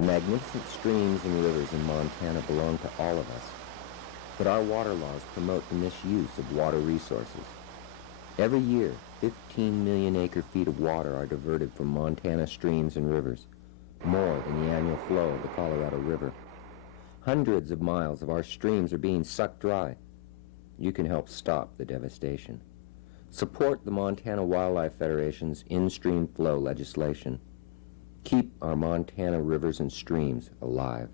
The magnificent streams and rivers in Montana belong to all of us, but our water laws promote the misuse of water resources. Every year, 15 million acre-feet of water are diverted from Montana streams and rivers, more than the annual flow of the Colorado River. Hundreds of miles of our streams are being sucked dry. You can help stop the devastation. Support the Montana Wildlife Federation's Instream Flow legislation. Keep our Montana rivers and streams alive.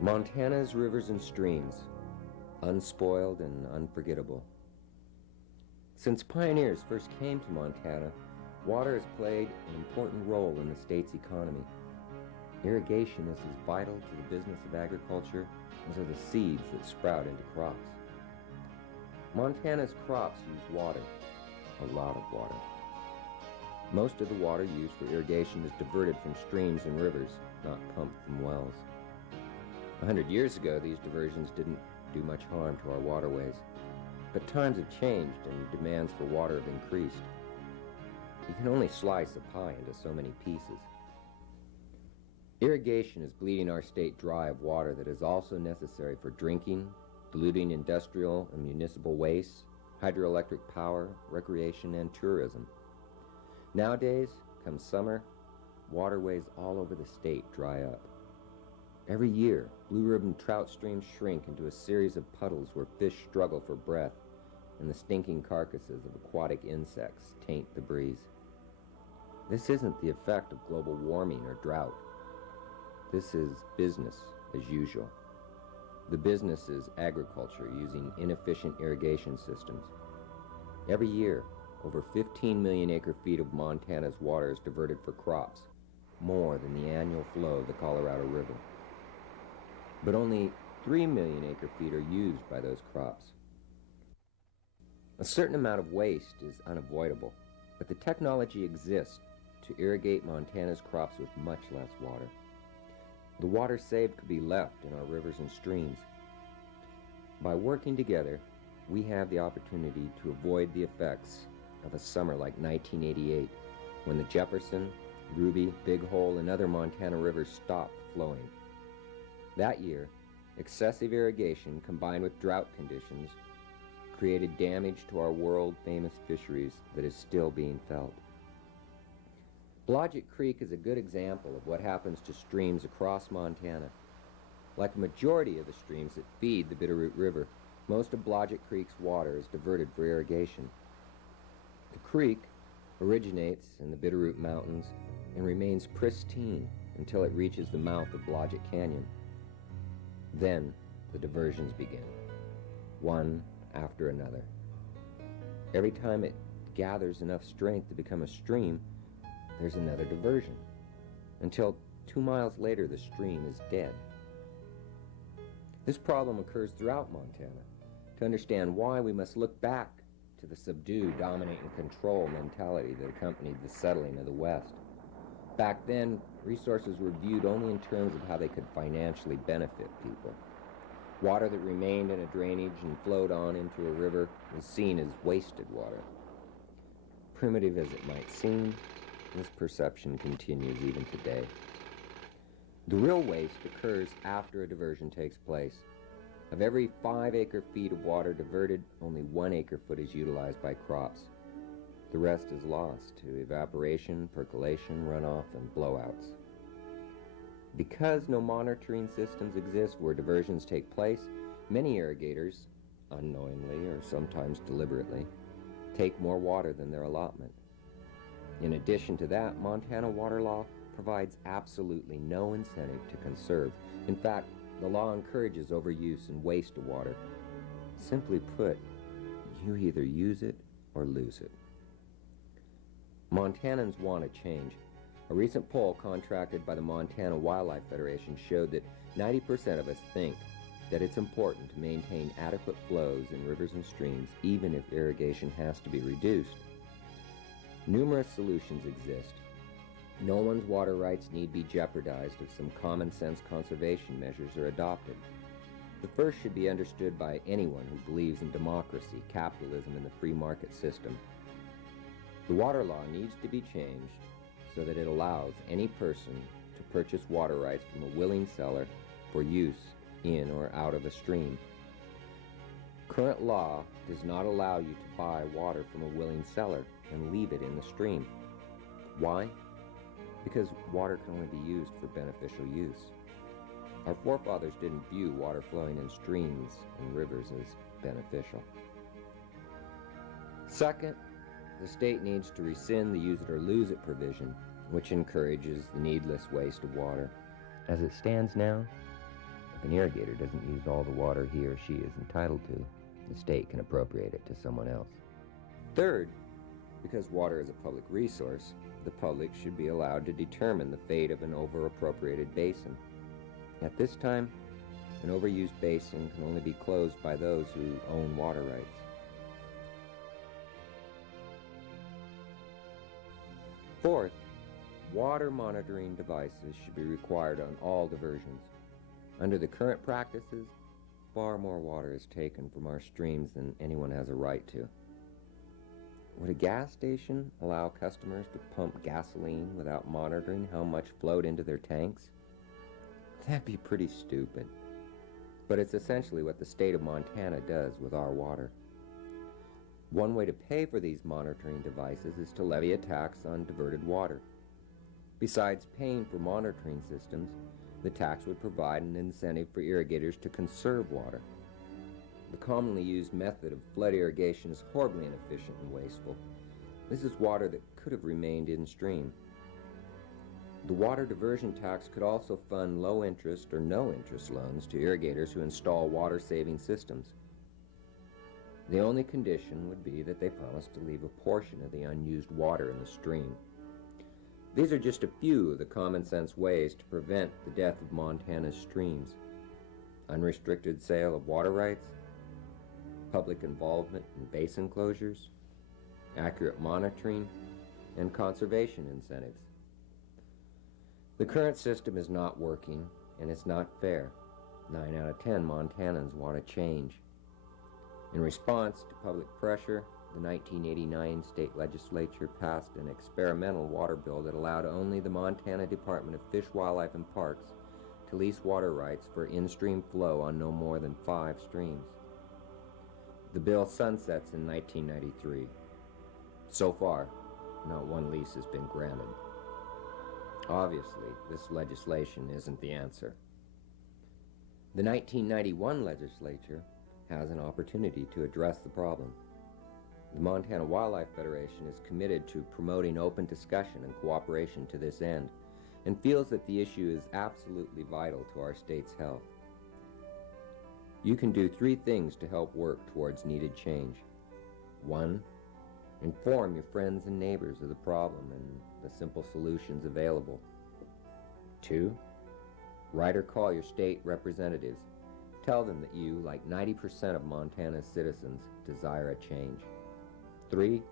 Montana's rivers and streams, unspoiled and unforgettable. Since pioneers first came to Montana, water has played an important role in the state's economy. Irrigation is as vital to the business of agriculture as are the seeds that sprout into crops. Montana's crops use water, a lot of water. Most of the water used for irrigation is diverted from streams and rivers, not pumped from wells. 100 years ago, these diversions didn't do much harm to our waterways. But times have changed and demands for water have increased. You can only slice a pie into so many pieces. Irrigation is bleeding our state dry of water that is also necessary for drinking, diluting industrial and municipal waste, hydroelectric power, recreation, and tourism. Nowadays, come summer, waterways all over the state dry up. Every year, blue-ribbon trout streams shrink into a series of puddles where fish struggle for breath and the stinking carcasses of aquatic insects taint the breeze. This isn't the effect of global warming or drought. This is business as usual. The business is agriculture using inefficient irrigation systems. Every year, over 15 million acre-feet of Montana's water is diverted for crops, more than the annual flow of the Colorado River. But only 3 million acre-feet are used by those crops. A certain amount of waste is unavoidable, but the technology exists to irrigate Montana's crops with much less water. The water saved could be left in our rivers and streams. By working together, we have the opportunity to avoid the effects of a summer like 1988, when the Jefferson, Ruby, Big Hole, and other Montana rivers stopped flowing. That year, excessive irrigation combined with drought conditions created damage to our world-famous fisheries that is still being felt. Blodgett Creek is a good example of what happens to streams across Montana. Like a majority of the streams that feed the Bitterroot River, most of Blodgett Creek's water is diverted for irrigation. The creek originates in the Bitterroot Mountains and remains pristine until it reaches the mouth of Blodgett Canyon. Then the diversions begin, one after another. Every time it gathers enough strength to become a stream, there's another diversion, until 2 miles later the stream is dead. This problem occurs throughout Montana. To understand why, we must look back to the subdue, dominate, and control mentality that accompanied the settling of the West. Back then, resources were viewed only in terms of how they could financially benefit people. Water that remained in a drainage and flowed on into a river was seen as wasted water. Primitive as it might seem, this perception continues even today. The real waste occurs after a diversion takes place. Of every 5 acre-feet of water diverted, only 1 acre-foot is utilized by crops. The rest is lost to evaporation, percolation, runoff, and blowouts. Because no monitoring systems exist where diversions take place, many irrigators, unknowingly or sometimes deliberately, take more water than their allotment. In addition to that, Montana water law provides absolutely no incentive to conserve. In fact, the law encourages overuse and waste of water. Simply put, you either use it or lose it. Montanans want a change. A recent poll contracted by the Montana Wildlife Federation showed that 90% of us think that it's important to maintain adequate flows in rivers and streams, even if irrigation has to be reduced. Numerous solutions exist. No one's water rights need be jeopardized if some common sense conservation measures are adopted. The first should be understood by anyone who believes in democracy, capitalism, and the free market system. The water law needs to be changed so that it allows any person to purchase water rights from a willing seller for use in or out of a stream. Current law does not allow you to buy water from a willing seller and leave it in the stream. Why? Because water can only be used for beneficial use. Our forefathers didn't view water flowing in streams and rivers as beneficial. Second, the state needs to rescind the use it or lose it provision, which encourages the needless waste of water. As it stands now, if an irrigator doesn't use all the water he or she is entitled to, the state can appropriate it to someone else. Third, because water is a public resource, the public should be allowed to determine the fate of an over-appropriated basin. At this time, an overused basin can only be closed by those who own water rights. Fourth, water monitoring devices should be required on all diversions. Under the current practices, far more water is taken from our streams than anyone has a right to. Would a gas station allow customers to pump gasoline without monitoring how much flowed into their tanks? That'd be pretty stupid. But it's essentially what the state of Montana does with our water. One way to pay for these monitoring devices is to levy a tax on diverted water. Besides paying for monitoring systems, the tax would provide an incentive for irrigators to conserve water. The commonly used method of flood irrigation is horribly inefficient and wasteful. This is water that could have remained in stream. The water diversion tax could also fund low interest or no interest loans to irrigators who install water-saving systems. The only condition would be that they promise to leave a portion of the unused water in the stream. These are just a few of the common sense ways to prevent the death of Montana's streams. Unrestricted sale of water rights, public involvement in basin closures, accurate monitoring, and conservation incentives. The current system is not working, and it's not fair. 9 out of 10 Montanans want a change. In response to public pressure, the 1989 state legislature passed an experimental water bill that allowed only the Montana Department of Fish, Wildlife, and Parks to lease water rights for in-stream flow on no more than 5 streams. The bill sunsets in 1993. So far, not one lease has been granted. Obviously, this legislation isn't the answer. The 1991 legislature has an opportunity to address the problem. The Montana Wildlife Federation is committed to promoting open discussion and cooperation to this end, and feels that the issue is absolutely vital to our state's health. You can do 3 things to help work towards needed change. 1, inform your friends and neighbors of the problem and the simple solutions available. 2, write or call your state representatives. Tell them that you, like 90% of Montana's citizens, desire a change. 3,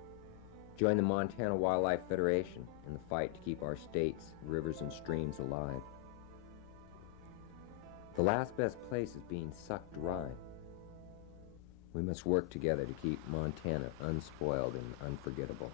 join the Montana Wildlife Federation in the fight to keep our state's rivers and streams alive. The last best place is being sucked dry. We must work together to keep Montana unspoiled and unforgettable.